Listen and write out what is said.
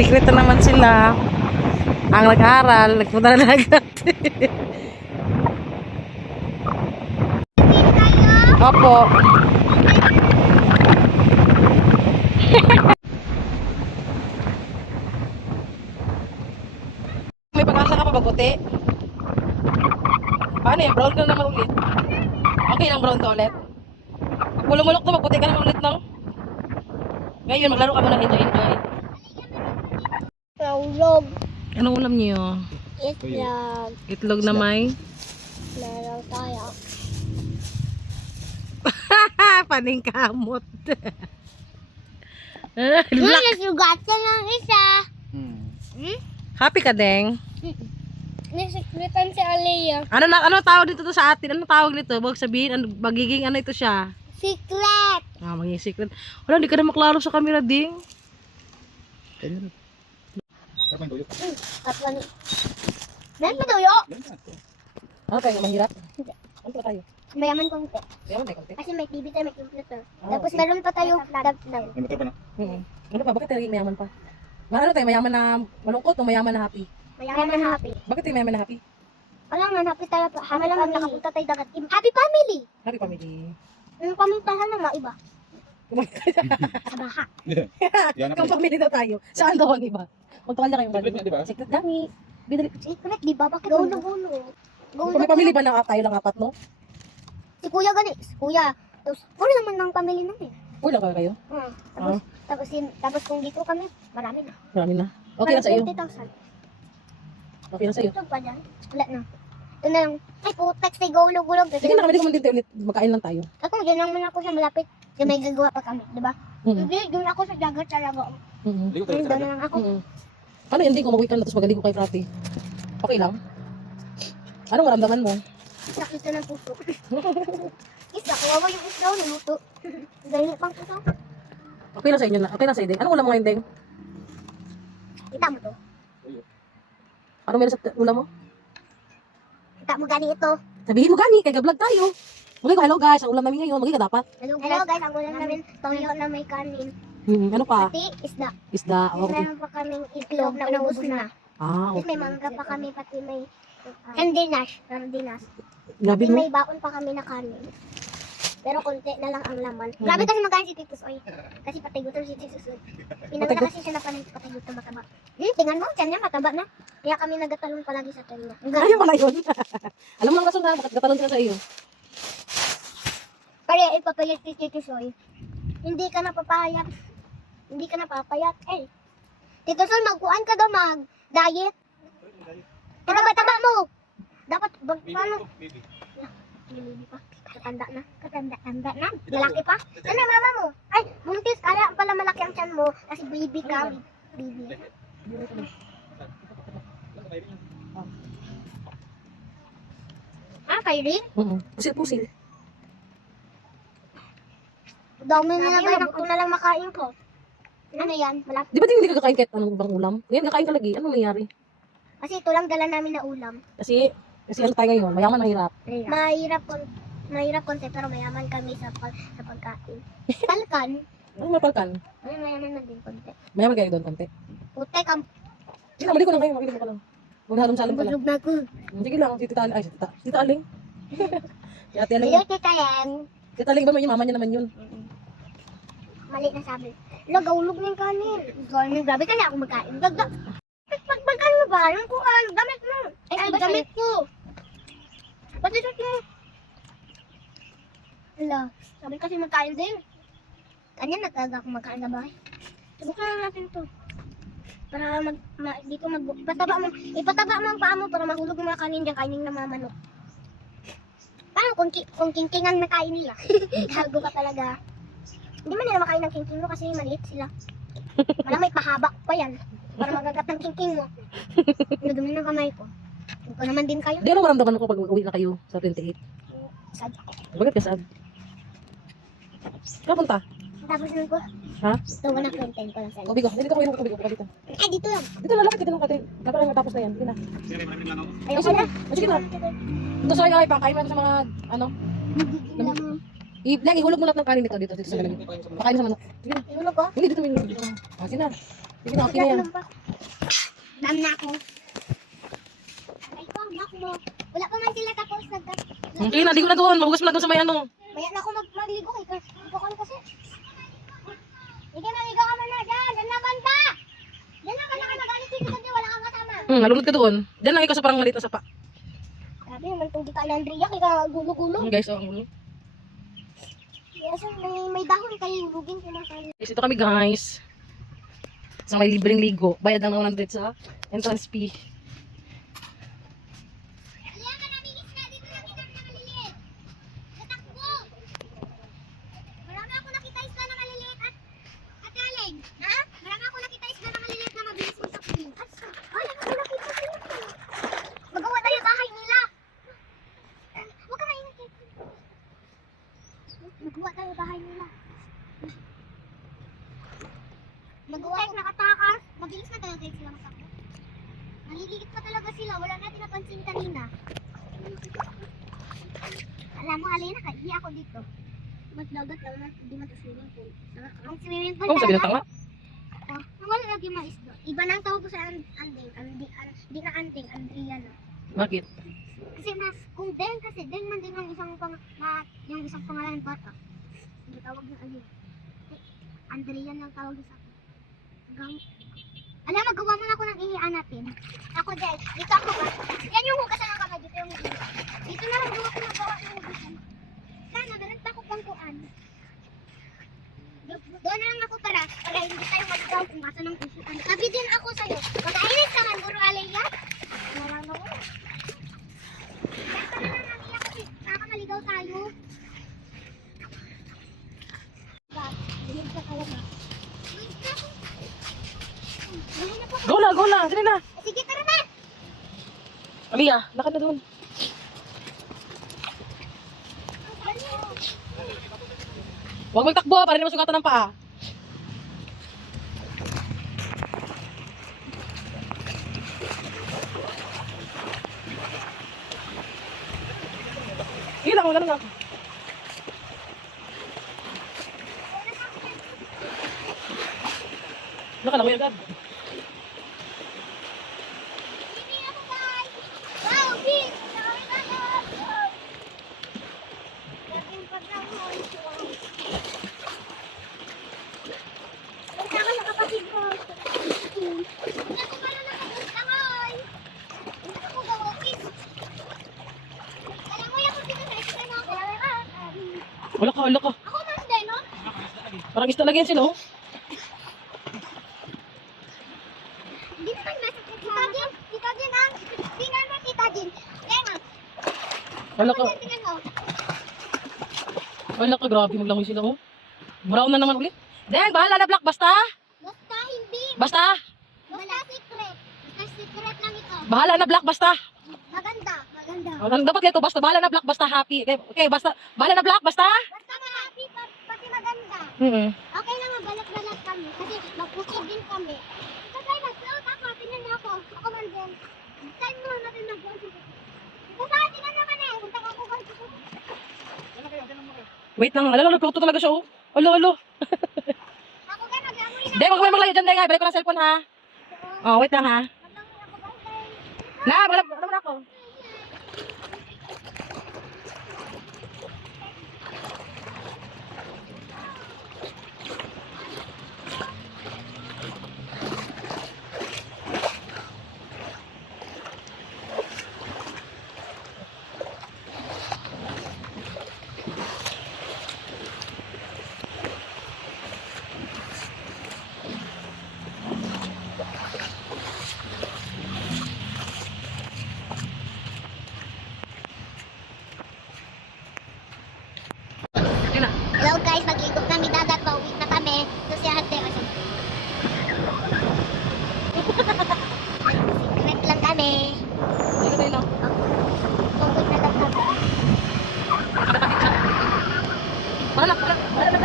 Secret na naman sila. Ang nag-aaral, nagpunta na agad. Opo. May pag-asa ka pa ba, puti? Paano yan? Brown ka na naman ulit. Okay lang, brown ka ulit. Mulong-mulok to, magputi ka naman ulit, no? Ngayon, maglaro ka muna, enjoy. Naulog. Anong ulam niyo? Itlog. Itlog na may? Meron tayo. Paning kamot. Nasugatan ng isa. Happy ka, Deng? Nasikritan si Aliyah. Ano tawag dito to sa atin? Ano tawag dito? Huwag sabihin, magiging ano ito siya? Secret. Magiging secret. Wala, hindi ka na maklaro sa camera, Ding. Katlan. Meron pa tuyo? Ano tayo, mahirap? Ano pa tayo? Mayaman konti. Meron tayo konti. Kasi may TV tayo, may computer. Tapos meron pa tayo laptop. May motor pa na. Ano pa? Bakit tayo mayaman pa? Ano tayo, mayaman na malungkot o mayaman na happy? Mayaman happy. Bakit tayo mayaman na happy? Wala nga, happy tayo pa. Wala nga, nakapunta tayo dagat. Happy family! Happy family. Yung pamuntahan na nga iba. Sa baha. Yan Kung family daw tayo, saan daw ang iba? Magtukan niya kayong Secret nga, di ba? Secret dami. Bidali. Secret, di ba? Bakit gulo-gulo? Kung may family ba na tayo lang apat, no? Si kuya gani. Si kuya. Tapos, wala naman ng family namin. Uy, lang kayo? Tapos kung dito kami, marami na. Marami na. Okay na sa iyo. 20,000. Okay na sa iyo. Ito pa dyan. Wala na. Ito na lang. Ay, putex, ay gulog-gulog. Sige na kami, di ko man din ulit. Magkain lang tayo. Ako, dyan lang muna ako sa malapit. Diyan may gagawa pa kami, di ba? Hindi, dyan ako sa dagat talaga. Ligo tayo Doon sa na dagat. lang ako. Ano yun, di ko mag-weekend na tapos magaling ko kay Prati. Okay lang? Anong maramdaman mo? Nakita ng puso. Isda, kawawa yung isda, niluto. Dahil pang puso. Okay lang sa inyo na. Okay lang sa inyo. Anong ulam mo ngayon, Deng? Kita mo to. Anong meron sa ulam mo? Kita mo gani ito. Sabihin mo gani, kay ga-vlog tayo. Okay ko, hello guys, ang ulam namin ngayon, magiging dapat. Hello guys, ang ulam namin, toyo na may kanin. Ano pa? Pati isda. Isda. Tapos Okay. meron pa kaming itlog na ubos na. Ah, Tapos okay. may mangga pa kami, pati may sardinas. Grabe Pati mo. may baon pa kami na kanin. Pero konti na lang ang laman. Grabe kasi magkain si Titus Oy. Kasi patay gutom si Titus Oy. Inang na kasi siya na pala patay gutom mataba. Tingnan mo, tiyan niya mataba na. Kaya kami nagatalon palagi sa tiyan niya. Ayun pala yun. Alam mo lang rason na, bakit gatalon sila sa iyo. Kaya ipapalit si Titus Oy. Hindi ka na papayat. Hindi ka na papayat. Eh, Titus Oy, magkuhan ka daw mag-diet. Taba-taba mo. Dapat, paano? Baby pa. Katanda na. Lalaki pa. Ano mama mo? Ay, buntis. Kaya pala malaki ang tiyan mo. Kasi baby ka. Baby. Kayo rin? Pusil-pusil. Dami na lang kayo. Ito na lang makain ko. Ano yan? Malaki. Di ba hindi ka kakain kahit anong bang ulam? Ngayon kakain ka lagi. Anong nangyari? Kasi ito lang dala namin na ulam. Kasi ano tayo ngayon, mayaman mahirap. Mahirap konti pero mayaman kami sa pagkain. Talkan. Ano mapalkan? Ay, mayaman na din konti. Mayaman kayo doon, kante. Putek ang Sige na, balik ko lang kayo. Makinig ko lang. Maghalong-salong ka lang. bulog na ko. Sige lang, si Tita Aling. Ay, si Tita Aling. Si Ate Aling. Hello, Tita Yang. Si Tita Aling ba yung mama niya naman yun? Mali na sabi. Lagawlog ng kanin. Grabe ka na ako magkain. Pagbagan mo ba? Yung kuhan, gamit mo. Ay, gamit ko. Ba't ito mo? Hala, sabi kasi magkain din. Kanya nataga ako magkain na bahay. Subukan lang natin to. Para ipataba mo ang paa mo para mahulog yung mga kanin dyan, kainin ng mga manok. Paano kung king-kingan na kain nila? Gago ka talaga. Hindi man nila makain ng king-king mo kasi maliit sila. Malang may pahabak pa yan. Para magagat ng king-king mo. Nadumi ng kamay ko. Huwag ko naman din kayo. Di ano maramdaman ko pag uwi na kayo sa 28? Sad ako. Bakit ka sad? Kapunta? Tapos nun ko, Ha? ito ko na kwentahin ko lang sa inyo. Tubig ko. Dito ko inom tubig ko dito. Ay, dito lang. Dito na lapit ka ng kate. Dapat lang matapos na yan. Sige na. Ayoko na. Sige na. Ito sa ay pakain mo sa mga ano. Ihulog mo lahat ng kanin dito sa galing. Pakain mo sa manok. Sige na. Ihulog ko? Hindi dito. Sige na. Sige na, okay na yan. Dam na ako. Ay ko, mak mo. Wala pa man sila tapos Okay na, ligo na doon. Mahugas mo na doon sa may ano. Maya na ako magligo kay kasi. Sige na, ligaw ka muna dyan. Diyan na banda. Diyan na banda ka nagalit dito kasi wala kang kasama. Nalulod ka doon. Diyan lang ikaw sa parang maliit na sapa. Sabi naman kung di ka Andrea, kaya ka gulo-gulo. Guys, oh, ang ulo. Yes, may dahon kayo lugin ko na kayo. Guys, ito kami guys. Sa may libreng ligo. Bayad lang ng 100 sa entrance fee. Aliya ka, nabilis na. Dito lang kita na maliliit. Natakbo. Marami ako nakita isla na maliliit at galing. Ha? Marami ako nakita isla na maliliit na mabilis mo sa piling. Wala ko nakita sila. Magawa tayo bahay nila. Huwag ka mainit. Magawa tayo bahay nila. Magawa ko nakatakas. Mabilis na talaga sila masakot. Maliliit pa talaga sila. Wala natin napansin kanina. Alam mo, Alina, kaya ako dito. Mas dagat lang na, hindi man ito swimming pool. Ang swimming pool Kung sabi na tanga. wala lagi mga isda. Iba nang tawag ko sa anding. Di na anting, Andrea na. Bakit? Kasi mas, kung Den kasi, Den man din ang isang yung isang pangalan ng bata. Hindi tawag na Alina. Andrea lang tawag sa akin. Alam, magawa mo na ako ng ihian natin. Ako dahil, dito ako ba? Yan yung hugasan ng kamay, dito yung hugasan. Dito na lang gawa ko magawa ng hugasan. Sana, meron pa ako pang kuan. Doon na lang ako para hindi tayo mag-down kung asa ng usukan. Sabi din ako sa'yo, mag-ainis naman, Guru Alaya. Wala na ko. Basta na lang namin ako, nakamaligaw tayo. Dahil ka talaga. Go na. Dali na. Sige, tara na! Aliyah, lakad na doon. Huwag magtakbo para hindi masugatan ng paa. Sige lang, ganun lang. Nakalangoy agad. Hindi ako, guys! Wow, big! Nakakitakas! Dating pagkakahon ko. Punta ka sa kapatid ko. Hindi ako pala nakagustangay. Hindi ako gawapis. Alam mo yung dito sa isla mo ako. Wala ka. Ako mas din, no? Parang isda lagi yan sila, oh. Hindi naman masakit. Tita Jin ang. Tingnan mo, Tita Jin. Kaya Wala ka, grabe maglangoy sila, oh. Brown na naman ulit. Deng, bahala na black, basta. Basta hindi. Basta. Basta secret. Basta secret lang ito. Bahala na black, basta. Maganda. Dapat ganito, basta. Bahala na black, basta happy. Okay, basta. Bahala na black, basta. Basta happy, pati maganda. Okay lang mabalak-balak kami. Kasi magpukid din kami. Kasi mag-float ako. Tingnan niyo ako. Ako man din. Time mo natin mag-float. Basta tingnan naman eh. Punta ka ako kasi. Wait lang, alala, nagpluto talaga siya, oh. Alo. Ako ka nag-amoy na. Deng, huwag may maglayo dyan, Deng, ha. Balik ko na cellphone, ha. Oh, wait lang, ha. Mag-amoy ako bantay. Wala naman ako. Yun na. Hello guys, maglingkod kami dagat. Pauwi na kami. Ito si ate. Secret lang kami. Sige, tayo na. Tungkol na lang kami. Wala na.